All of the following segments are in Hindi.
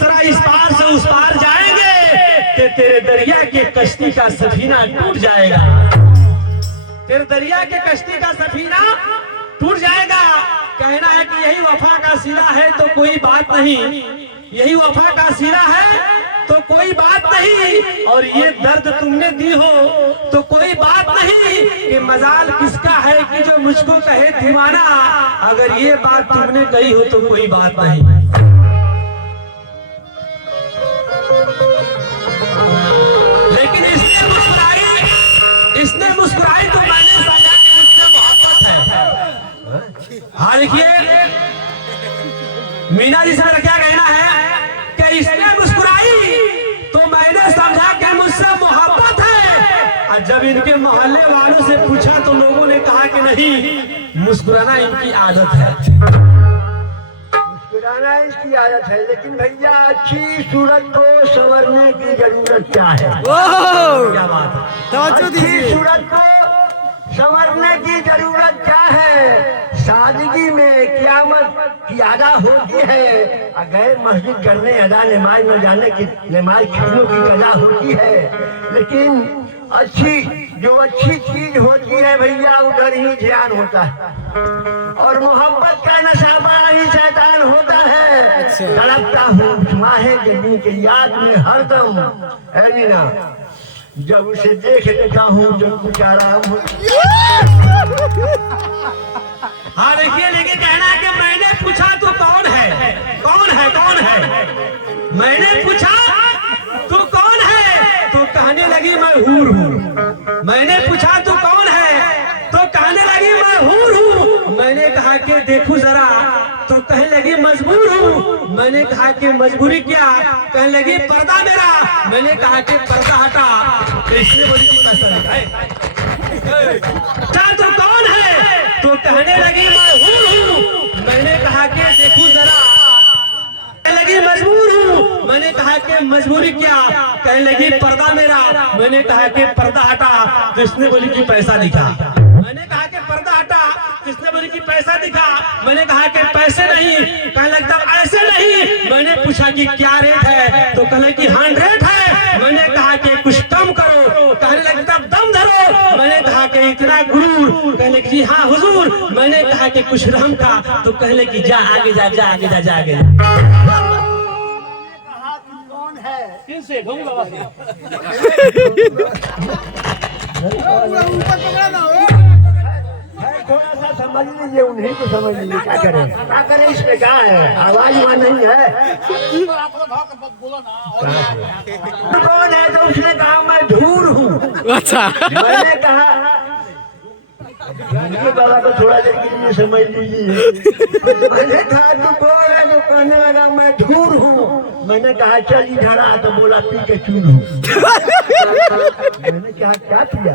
तरह इस पार से उस पार जाएंगे कि तेरे दरिया के कश्ती का सफीना टूट जाएगा। तेरे दरिया के कश्ती का सफीना टूट जाएगा। कहना है कि यही वफा का सिला है तो कोई बात नहीं, यही वफा का सिला है तो कोई बात नहीं, और ये दर्द तुमने दी हो तो कोई बात नहीं कि मजाल किसका है कि जो मुझको कहे दीवाना, अगर ये बात तुमने कही हो तो कोई बात नहीं। लेकिन इसने मुस्कुराई तो मैंने समझा कि मुझसे मोहब्बत है। हाँ देखिए मीना जी से मेरा क्या कहना है कि इसने मुस्कुराई तो मैंने समझा कि मुझसे मोहब्बत है। और जब इनके मोहल्ले वालों से पूछा तो लोगों ने कहा कि नहीं, मुस्कुराना इनकी आदत है। मुस्कुराना इसकी आदत है, लेकिन भैया अच्छी सूरत को संवरने की जरूरत क्या है? क्या बात है? अच्छी सूरत को संवरने की जरूरत क्या है? सादगी में क़यामत की अदा होती है। अगर मस्जिद करने अदा नमाज न जाने की नमाज खिलने की अदा होती है, लेकिन जो अच्छी चीज होती है भैया उधर ही ध्यान होता है। और मोहब्बत का नशा बड़ा ही शैतान होता है। तड़पता हूँ माहे जमी के याद में हरदम, है ना? जब उसे देख लेता हूँ जब कुछ आराम हो। हाँ देखिए, लेकिन कहना है कि मैंने पूछा तो कौन है, कौन है, कौन है? मैंने पूछा तू कौन है तो कहने लगी मैं हूर हूँ। मैंने पूछा तू कौन है तो कहने लगी मैं हूर हूँ। मैंने कहा कि देखूं जरा तो कहने लगी मजबूर हूँ। मैंने कहा कि मजबूरी क्या? कहने लगी पर्दा मेरा। मैंने कहा कि पर्दा हटा। इसलिए बोली तो कौन है तो कहने लगी मैं हूँ। मैंने कहा कि देखूं जरा, कहने लगी मजबूर हूँ। मैंने कहा कि मजबूरी क्या? कहने लगी पर्दा मेरा। मैंने कहा कि पर्दा हटा। तो इसने बोली कि पैसा दिखा। मैंने कहा कि पर्दा हटा। किसने बोली कि पैसा दिखा। मैंने कहा कि पैसे नहीं। कहने लगता ऐसे नहीं। मैंने पूछा कि क्या रेट है तो कहने कि 100 है। मैंने कहा कि कुछ कम करो। कहने लगता दम धरो। मैंने कहा कि इतना गुरूर। कहने की हाँ हुजूर। मैंने कहा कि कुछ रहम का। तो कहने की जा आगे जा, जा आगे जा, जा आगे जा। कौन है? किनसे ढूंढ थोड़ा सा समझ लीजिए, उन्हीं को समझ लीजिए। क्या करें, क्या करें? इसमें क्या है? आवाज वहाँ नहीं है। कौन है? तो उसने कहा मैं धूर हूँ। अच्छा। मैंने कहा बाबा को थोड़ा देर के लिए समझ लीजिए। मैंने कहा तू कौन है? तो कहने लगा मैं धूर हूँ। मैंने कहा चल इधर आ। तो बोला पी के चूर हूँ। मैंने कहा क्या किया?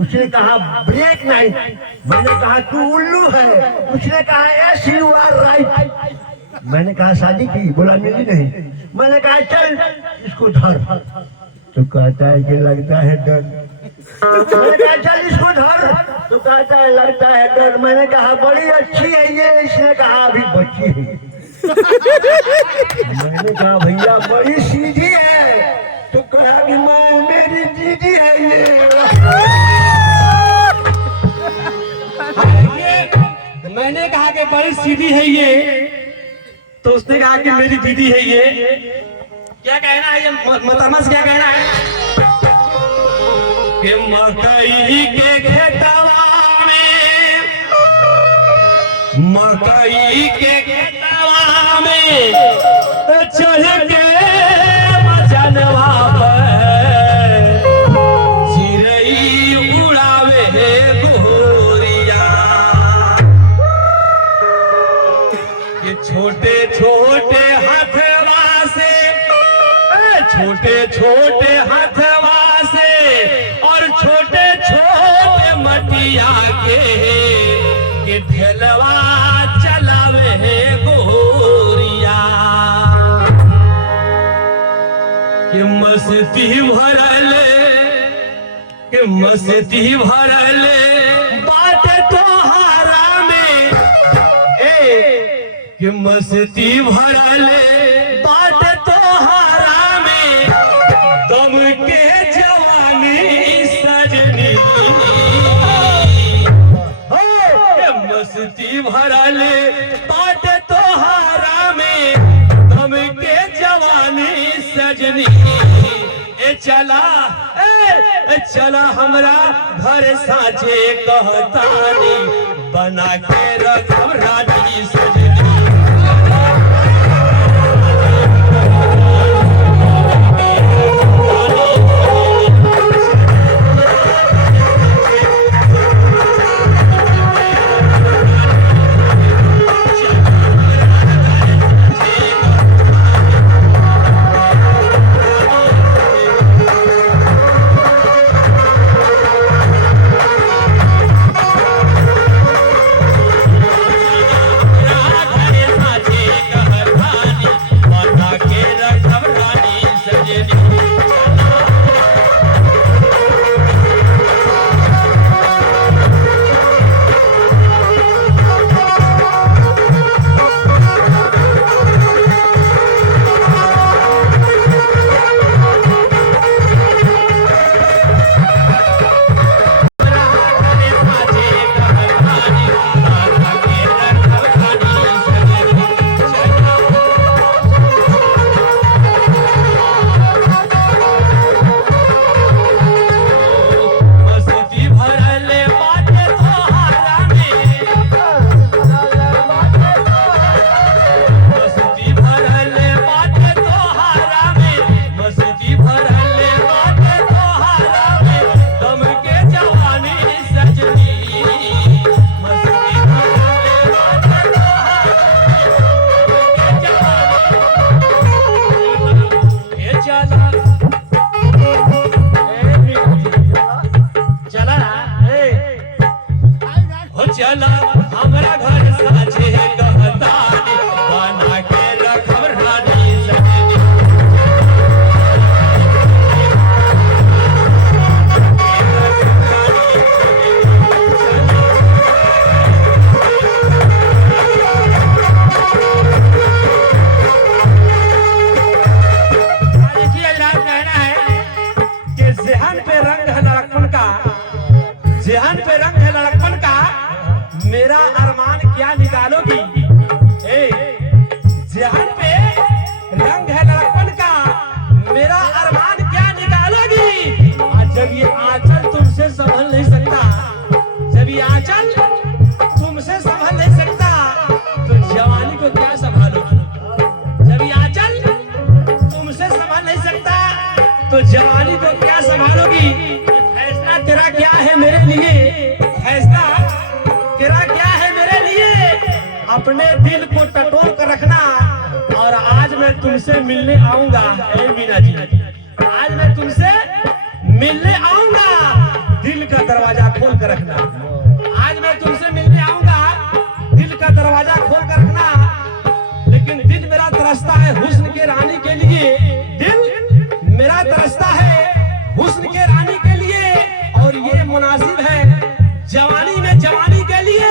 उसने कहा ब्रेक नहीं। मैंने कहा तू उल्लू है। उसने कहा यस यू आर राइट। मैंने कहा शादी की? बोला मिली नहीं। मैंने कहा चल इसको धर। तो कहता है कि लगता है डर। मैंने कहा चल इसको धर। तो कहता है लगता है डर। मैंने कहा बड़ी अच्छी है ये। इसने कहा अभी बच्ची है। मैंने कहा भैया बड़ी सीधी है। तो कहा कि मेरी दीदी है ये। मैंने कहा कि बड़ी सीधी है ये। तो उसने कहा कि मेरी दीदी है ये। क्या कहना है ये मतमस? क्या कहना है कि मकई के खेतवा में, मकई के खेतवा में चढ़ के मचनवा पर चिड़ै उड़ावे गोरिया। ये छोटे छोटे हथवा से, छोटे छोटे हथवा से और छोटे छोटे मटिया के ढेलवा चलावे गोरिया। कि मस्ती भरल, कि मस्ती भरल बात तोहारा में। कि मस्ती भरल बात तो सजनी ए चला हमरा घर साझे कहतानी बना के रखब रानी सजनी। चला हमरा घर साझे कहतानी बना के रखब रानी सजनी। देखिए अल्लाह कहना है कि ज़हन पे रंग है लड़कपन का, ज़हन पे रंग है लड़कपन का, मेरा अरमान क्या निकालोगी। ज़हन पे रंग है लड़कपन का, मेरा अरमान क्या निकालोगी। जब ये आंचल तुमसे संभल नहीं सकता, जब ये आंचल तुमसे संभल नहीं सकता, तो जवानी को क्या संभालोगी। जब ये आंचल तुमसे संभल नहीं सकता, तो जवानी को क्या संभालोगी। फैसला तेरा क्या है मेरे लिए, फैसला तेरा क्या है मेरे लिए। अपने दिल को टटोल कर रखना, और आज मैं तुमसे मिलने आऊंगा। मीना जी, आज मैं तुमसे मिलने आऊंगा, दिल का दरवाजा खोल कर रखना। आज मैं तुमसे मिलने आऊंगा, दिल का दरवाजा खोल कर रखना। लेकिन दिल मेरा तरसता है हुस्न के रानी के लिए, दिल मेरा तरसता है हुस्न के रानी के लिए। और ये मुनासिब है जवानी में जवानी के लिए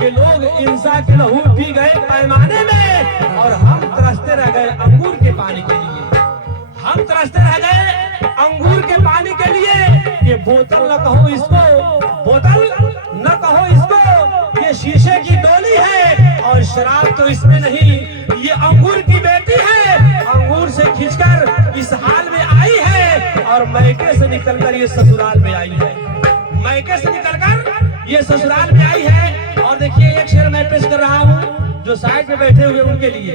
कि लोग इंसान के लहू पी गए पैमाने में, और हम तरसते रह गए अंगूर के पानी के लिए। हम तरसते रह गए अंगूर के पानी के लिए। ये बोतल न कहो इसको, बोतल न कहो इसको, ये शीशे की डोली है, और शराब तो इसमें नहीं, ये अंगूर की बेटी है। अंगूर से खींचकर इस हाल में आई है, और मैके से निकलकर ये ससुराल में आई है। मैके से निकलकर ये ससुराल में आई है। और देखिए एक शेर मैं पेश कर रहा हूँ जो साइड में बैठे हुए उनके लिए।